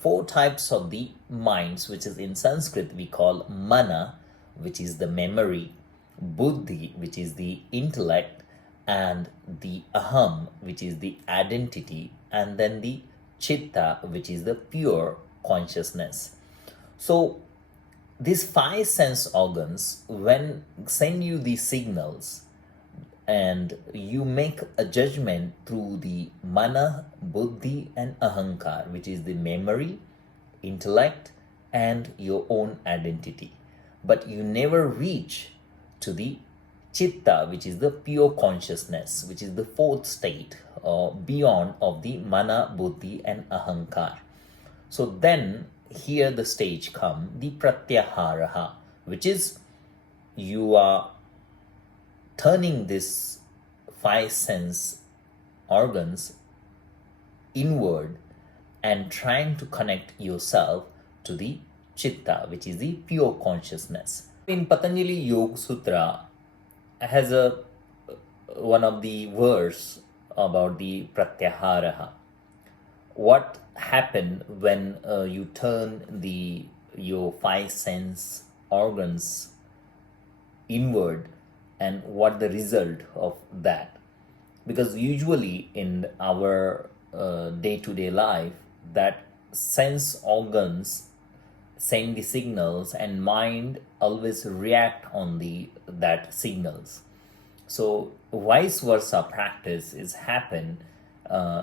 four types of the minds, which is in Sanskrit we call mana, which is the memory, buddhi, which is the intellect, and the aham, which is the identity, and then the chitta, which is the pure consciousness. So these five sense organs, when send you these signals, and you make a judgment through the mana, buddhi, and ahankar, which is the memory, intellect, and your own identity. But you never reach to the chitta, which is the pure consciousness, which is the fourth state beyond of the mana, buddhi, and ahankar. So then here the stage come the pratyaharaha, which is you are turning this five sense organs inward and trying to connect yourself to the chitta, which is the pure consciousness. In Patanjali Yoga Sutra has a one of the verse about the pratyaharaha. What happen when you turn your five sense organs inward, and what the result of that? Because usually in our day-to-day life, that sense organs send the signals and mind always react on that signals. So vice versa practice is happen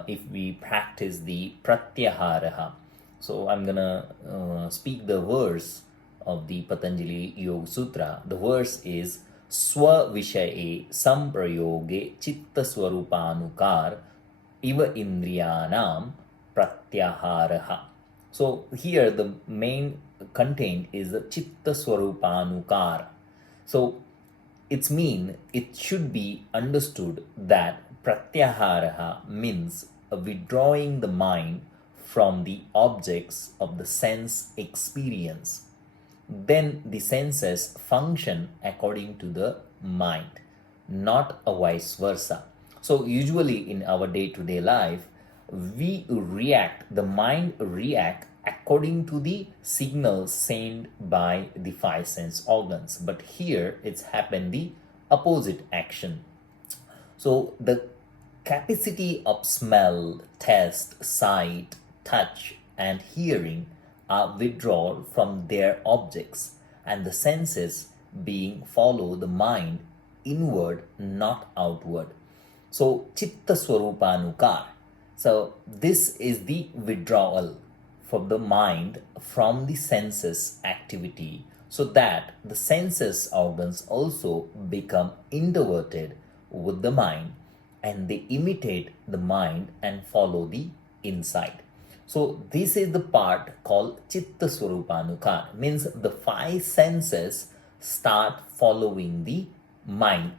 if we practice the pratyaharaha. So I'm gonna speak the verse of the Patanjali Yoga Sutra. The verse is Swa Vishaye Samprayoge Chitta Swarupanukar Iva Indriyanam Pratyaharaha. So here the main content is the Chitta Swarupanukar. So it should be understood that pratyaharaha means withdrawing the mind from the objects of the sense experience. Then the senses function according to the mind, not a vice versa. So usually in our day-to-day life, the mind react according to the signals sent by the five sense organs. But here it's happened the opposite action. So the capacity of smell, taste, sight, touch, and hearing are withdrawn from their objects, and the senses being follow the mind inward, not outward. So chitta swarupanukar. So this is the withdrawal from the mind from the senses activity, so that the senses organs also become introverted with the mind, and they imitate the mind and follow the insight. So this is the part called chitta swarupanukar, means the five senses start following the mind,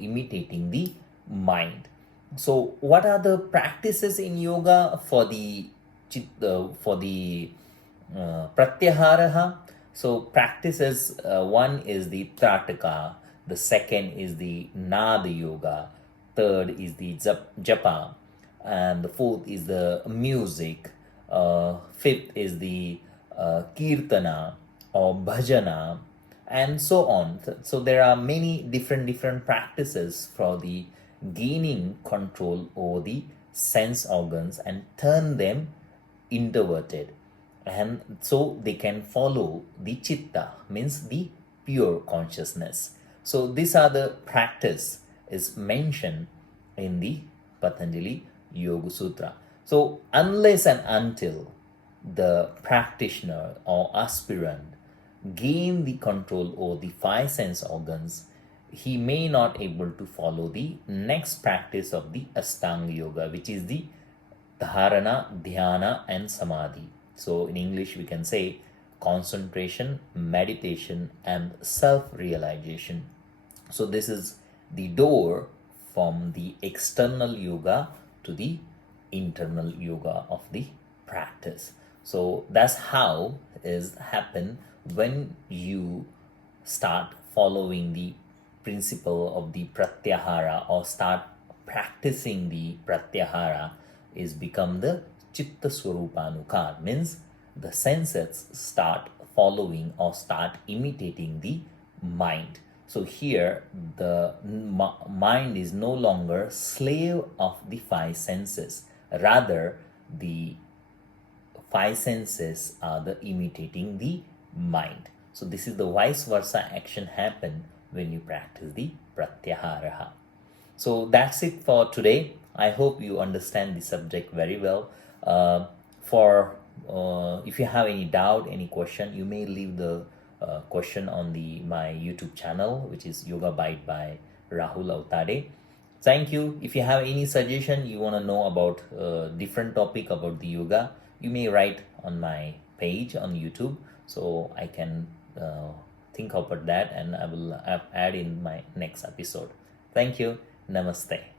imitating the mind. So what are the practices in yoga for the pratyaharaha? So practices, one is the trataka, the second is the nada yoga, third is the japa, and the fourth is the music, fifth is the kirtana or bhajana, and so on. So there are many different practices for the gaining control over the sense organs and turn them introverted, and so they can follow the chitta, means the pure consciousness. So these are the practice is mentioned in the Patanjali Yoga Sutra. So unless and until the practitioner or aspirant gain the control over the five sense organs, he may not able to follow the next practice of the Ashtanga Yoga, which is the Dharana, Dhyana, and Samadhi. So in English we can say concentration, meditation, and self-realization. So this is the door from the external yoga to the internal yoga of the practice. So that's how is happen when you start following the principle of the pratyahara, or start practicing the pratyahara, is become the chitta swarupanukar means the senses start following or start imitating the mind. So here the mind is no longer slave of the five senses, rather the five senses are the imitating the mind. So this is the vice versa action happen when you practice the pratyahara. So that's it for today. I hope you understand the subject very well. For if you have any doubt, any question, you may leave the question on the my YouTube channel, which is Yoga Bite by Rahul Autade. Thank you. If you have any suggestion, you want to know about different topic about the yoga, you may write on my page on YouTube, so I can think about that and I will add in my next episode. Thank you. Namaste.